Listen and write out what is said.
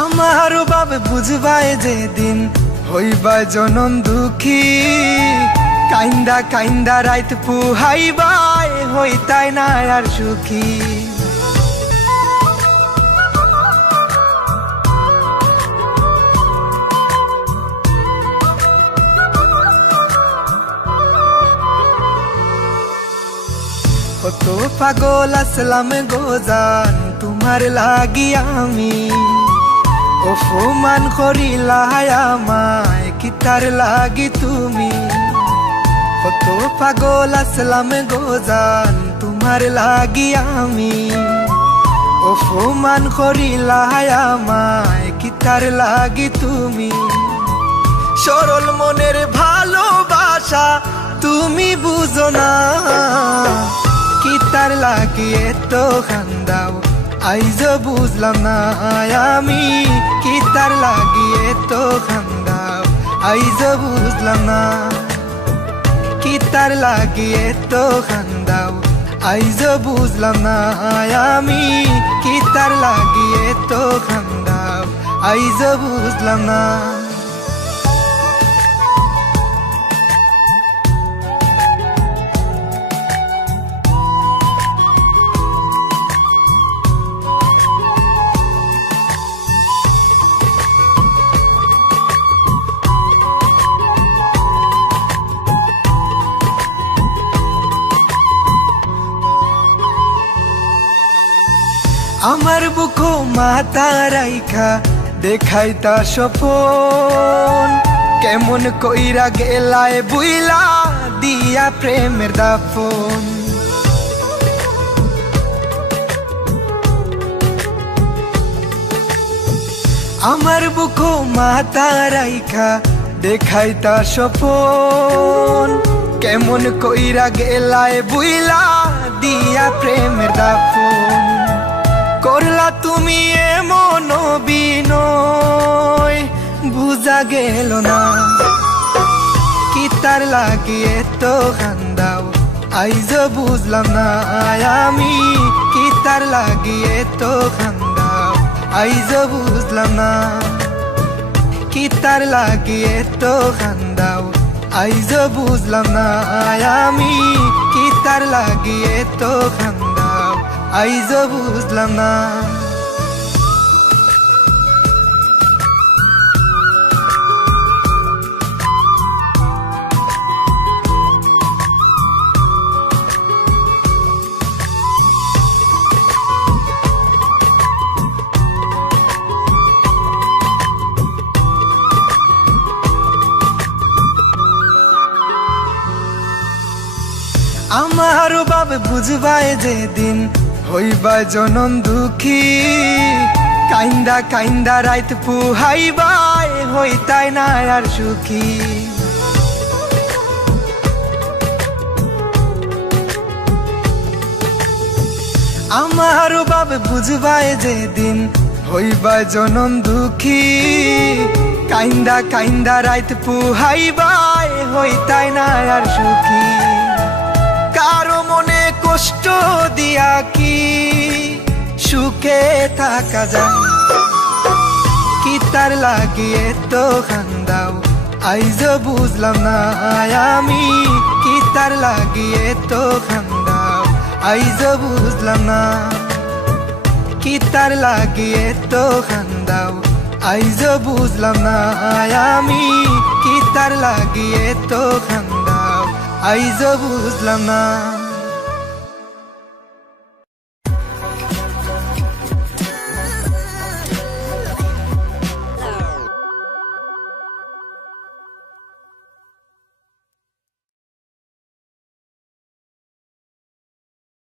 আমার বাবে বুঝবাই যেদিন হইবা জনম দুঃখী, কাইন্দা কাইন্দা রাইত পুহাইবাই হইতাই না আর সুখী। কত পাগল আসলাম গোজান তোমার লাগি আমি, অপমান করিলা আমায় কিতার লাগি তুমি। কত পাগল আসলাম গোজান তোমার লাগি আমি, অপমান করিলা আমায় কিতার লাগি তুমি। সরল মনের ভালোবাসা তুমি বুঝো না, কিতার লাগি এত কান্দাও আইজ বুঝলাম না আমি। কিতার লাগি এত কান্দাও আইজ বুঝলাম না, কিতার লাগি এত কান্দাও আইজ বুঝলাম না আমি। কিতার লাগি এত কান্দাও আইজ বুঝলাম না। আমার বুকো মাথা রাইখা দেখাইতা স্বপন, কেমন কইরা গেলায় বুইলা দিয়া প্রেমের দাফন। আমার বুকো মাথা রাইখা দেখাইতা স্বপন, কেমন কইরা গেলায় বুইলা দিয়া প্রেমের দাফন। করলা তুমি এমন বিনয় বুঝা গেল না, কিতার লাগি এত কান্দাও আইজ বুঝলাম না আমি। কিতার লাগি এত কান্দাও আইজ বুঝলাম না, কিতার লাগি এত কান্দাও আইজ বুঝলাম না আমি। কিতার লাগি এত কান্দাও আইজ বুঝলাম না। আমার বাবে বুঝবাই যেদিন হইবা জনম দুঃখী, কাইন্দা কাইন্দা রাইত পুহাইবাই হইতাই না আর সুখী। আমার বাবে বুঝবাই যেদিন হইবা জনম দুঃখী, কাইন্দা কাইন্দা রাইত পুহাইবাই হইতাই না আর সুখী। কারো মনে কষ্ট দিয়া কি সুখে থাকা যায়, কিতার লাগি এত কান্দাও আইজ বুঝলাম না আমি। কিতার লাগি এত কান্দাও আইজ বুঝলাম না, কিতার লাগি এত কান্দাও আইজ বুঝলাম না আমি। কিতার লাগি এত কান্দাও আইজ বুঝলাম না।